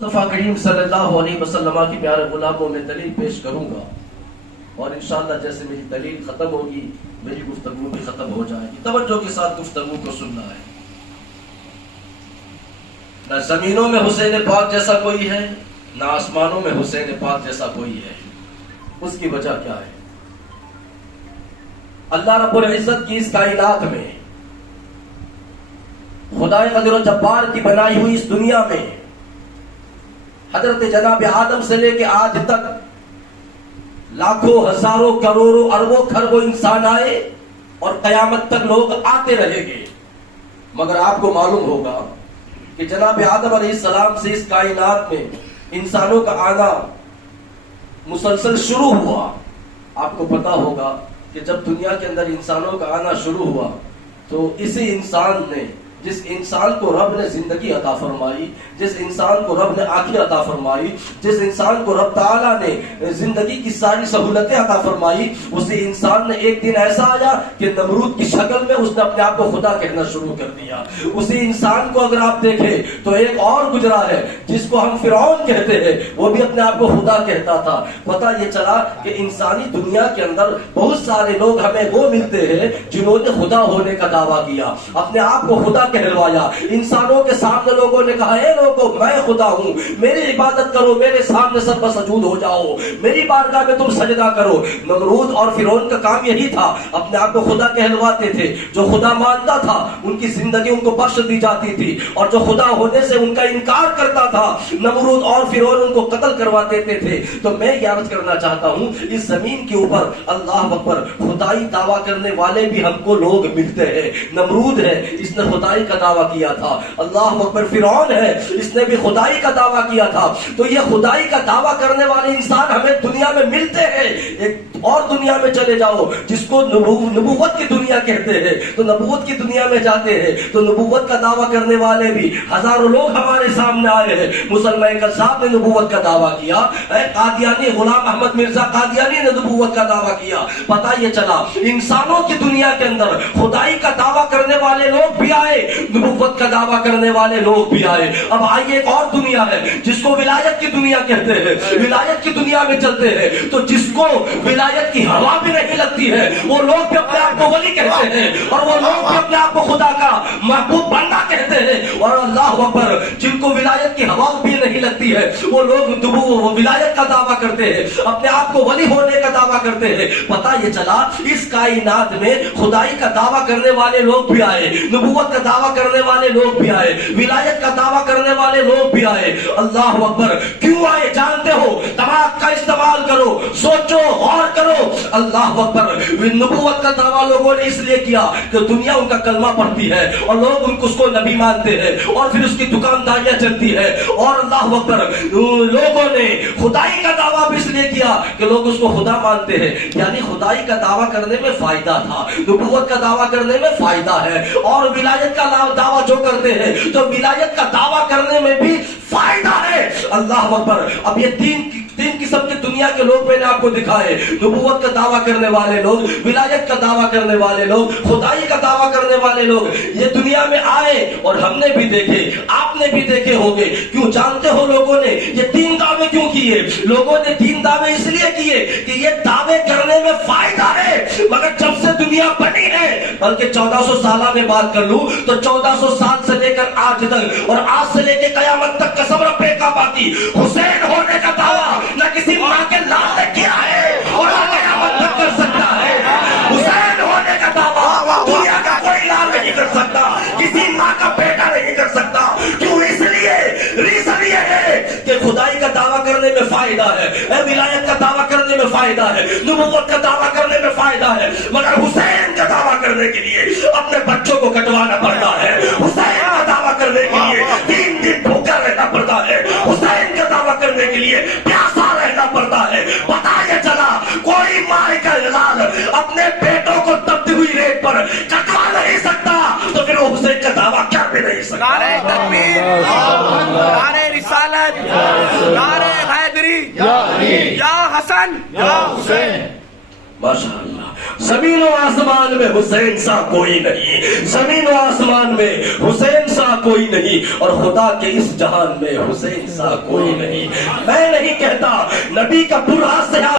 مصطفیٰ کریم صلی اللہ علیہ وسلم کی پیارے غلاموں میں دلیل پیش کروں گا اور انشاءاللہ جیسے میری دلیل ختم ہوگی میری گفتگو بھی ختم ہو جائے گی۔ توجہ کے ساتھ گفتگو کو سننا ہے۔ نہ زمینوں میں حسین پاک جیسا کوئی ہے، نہ آسمانوں میں حسین پاک جیسا کوئی ہے۔ اس کی وجہ کیا ہے؟ اللہ رب العزت کی اس کائنات میں، خدائے قدر و جبار کی بنائی ہوئی اس دنیا میں، حضرت جناب آدم سے لے کے آج تک لاکھوں ہزاروں کروڑوں اربوں خربوں انسان آئے اور قیامت تک لوگ آتے رہیں گے، مگر آپ کو معلوم ہوگا کہ جناب آدم علیہ السلام سے اس کائنات میں انسانوں کا آنا مسلسل شروع ہوا۔ آپ کو پتا ہوگا کہ جب دنیا کے اندر انسانوں کا آنا شروع ہوا تو اسی انسان نے، جس انسان کو رب نے زندگی عطا فرمائی، جس انسان کو رب نے آنکھیں عطا فرمائی، جس انسان کو رب تعالیٰ نے زندگی کی ساری سہولتیں عطا فرمائی، اسی انسان نے ایک دن ایسا آیا کہ نمرود کی شکل میں اس نے اپنے آپ کو خدا کہنا شروع کر دیا۔ اسی انسان کو اگر آپ دیکھیں تو ایک اور گزرا ہے جس کو ہم فرعون کہتے ہیں، وہ بھی اپنے آپ کو خدا کہتا تھا۔ پتہ یہ چلا کہ انسانی دنیا کے اندر بہت سارے لوگ ہمیں وہ ملتے ہیں جنہوں نے خدا ہونے کا دعویٰ کیا، اپنے آپ کو خدا کہلوایا۔ انسانوں کے سامنے لوگوں نے کہا، اے لوگوں میں خدا ہوں، میری عبادت کرو، میرے سامنے سر پر سجود ہو جاؤ، میری بارگاہ میں تم سجدہ کرو۔ نمرود اور فرعون کا کام یہی تھا، اپنے آپ کو خدا کہلواتے تھے۔ جو خدا مانتا تھا ان کی زندگی ان کو بخش دی جاتی تھی، اور جو خدا ہونے سے ان کا انکار کرتا تھا نمرود اور فرعون ان کو قتل کروا دیتے تھے۔ تو میں یہ عرض کرنا چاہتا ہوں، اس زمین کے اوپر اللہ اکبر خدائی دعویٰ کرنے والے بھی ہم کو لوگ ملتے ہیں۔ نمرود ہے، اس نے خدائی کا دعویٰ کیا تھا۔ اللہ اکبر فرعون ہے، اس نے بھی خدائی کا دعویٰ کیا تھا۔ تو یہ خدائی کا دعویٰ کرنے والے انسان ہمیں دنیا میں ملتے ہیں۔ ایک اور دنیا میں چلے جاؤ جس کو نبوت کی دنیا کہتے ہیں، تو نبوت کی دنیا میں جاتے ہیں تو نبوت کا دعویٰ کرنے والے بھی ہزاروں لوگ ہمارے سامنے آئے ہیں۔ مسلمان کذاب نے نبوت کا دعویٰ کیا، قادیانی غلام احمد مرزا قادیانی نے نبوت کا دعویٰ کیا۔ پتہ یہ چلا انسانوں کی دنیا کے اندر خدائی کا دعویٰ کرنے والے لوگ بھی آئے، نبوت کا دعویٰ کرنے والے لوگ بھی آئے۔ اب آئیے ایک اور دنیا ہے جس کو ولایت کی دنیا کہتے ہیں۔ ولایت کی دنیا میں چلتے ہیں تو جس کو ولایت کی ہوا بھی نہیں لگتی ہے، وہ لوگ بھی اپنے آپ کو ولی کہتے ہیں، اور وہ لوگ بھی اپنے آپ کو خدا کا محبوب بندہ کہتے ہیں۔ اور اللہ اکبر، جن کو ولایت کی ہوا بھی نہیں لگتی ہے وہ لوگ ولایت کا دعویٰ کرتے ہیں، اپنے آپ کو ولی ہونے کا دعویٰ کرتے ہیں۔ پتہ یہ چلا اس کائنات میں خدائی کا دعویٰ کرنے والے لوگ بھی آئے، نبوت کا دعویٰ کرنے والے لوگ بھی آئے، ولایت کا دعویٰ کرنے والے لوگ بھی آئے۔ اللہ اکبر، کیوں آئے جانتے ہو؟ دماغ کا استعمال کرو، سوچو، غور کرو۔ اللہ اکبر، نبوت کا دعویٰ لوگوں نے اس لیے کیا کہ دنیا ان کا کلمہ پڑھتی ہے اور لوگ ان کو اس کو نبی مانتے ہیں، اور پھر اس کی دکانداریاں چلتی ہے۔ اور اللہ اکبر، لوگوں نے خدائی کا دعویٰ بھی اس لیے کیا کہ لوگ اس کو خدا مانتے ہیں، یعنی خدائی کا دعویٰ کرنے میں فائدہ تھا، نبوت کا دعویٰ کرنے میں فائدہ ہے، اور ولایت کا دعویٰ جو کرتے ہیں تو ولایت کا دعویٰ کرنے میں بھی فائدہ ہے۔ اللہ اکبر، اب یہ تین قسم کی دنیا کے لوگ میں نے آپ کو دکھائے، نبوت کا دعویٰ کرنے والے لوگ، ولایت کا دعویٰ کرنے والے لوگ، خدائی کا دعویٰ کرنے والے لوگ یہ دنیا میں آئے، اور ہم نے بھی دیکھے، آپ نے بھی دیکھے ہوگے۔ کیوں جانتے ہو لوگوں نے یہ تین دعوے کیوں کیے؟ لوگوں نے تین دعوے اس لیے کیے کہ یہ دعوے کرنے میں فائدہ ہے، مگر جب سے دنیا بنی ہے، بلکہ 1400 سالہ میں بات کر لوں تو 1400 سال سے لے کر آج تک، اور آج سے لے کے قیامت تک قسم ربے کا باتی، حسین ہونے کا دعویٰ نہ کسی ماں کے لال نے کیا ہے اور نہ قیامت تک کر سکتا ہے۔ حسین ہونے کا دعویٰ دنیا کا کوئی لال نہیں کر سکتا، کسی ماں کا بیٹا نہیں کر سکتا۔ کیوں؟ اس لیے ریزن یہ ہے کہ خدائی کا دعویٰ کرنے میں فائدہ ہے، ولایت کا دعویٰ کرنے میں فائدہ ہے، نبوت کا دعویٰ کرنے میں فائدہ ہے، مگر حسین کا دعویٰ کرنے کے لیے اپنے بچوں کو کٹوانا پڑتا ہے، حسین کا دعویٰ کرنے کے لیے 3 دن بھوکا رہنا پڑتا ہے، حسین کا دعویٰ کرنے کے لیے پیاسا رہنا پڑتا ہے۔ پتہ یہ چلا کوئی ماں کا لال اپنے بیٹوں کو تپتی ہوئی ریت پر کٹوا نہیں سکتا، تو پھر وہ حسین کا دعویٰ کر بھی نہیں سکتا۔ نعرہ تکبیر، نعرہ رسالت، نعرہ حیدری، یا حسن یا حسین۔ ماشاء اللہ، زمین و آسمان میں حسین سا کوئی نہیں، زمین و آسمان میں حسین سا کوئی نہیں، اور خدا کے اس جہان میں حسین سا کوئی نہیں۔ میں نہیں کہتا نبی کا برا سے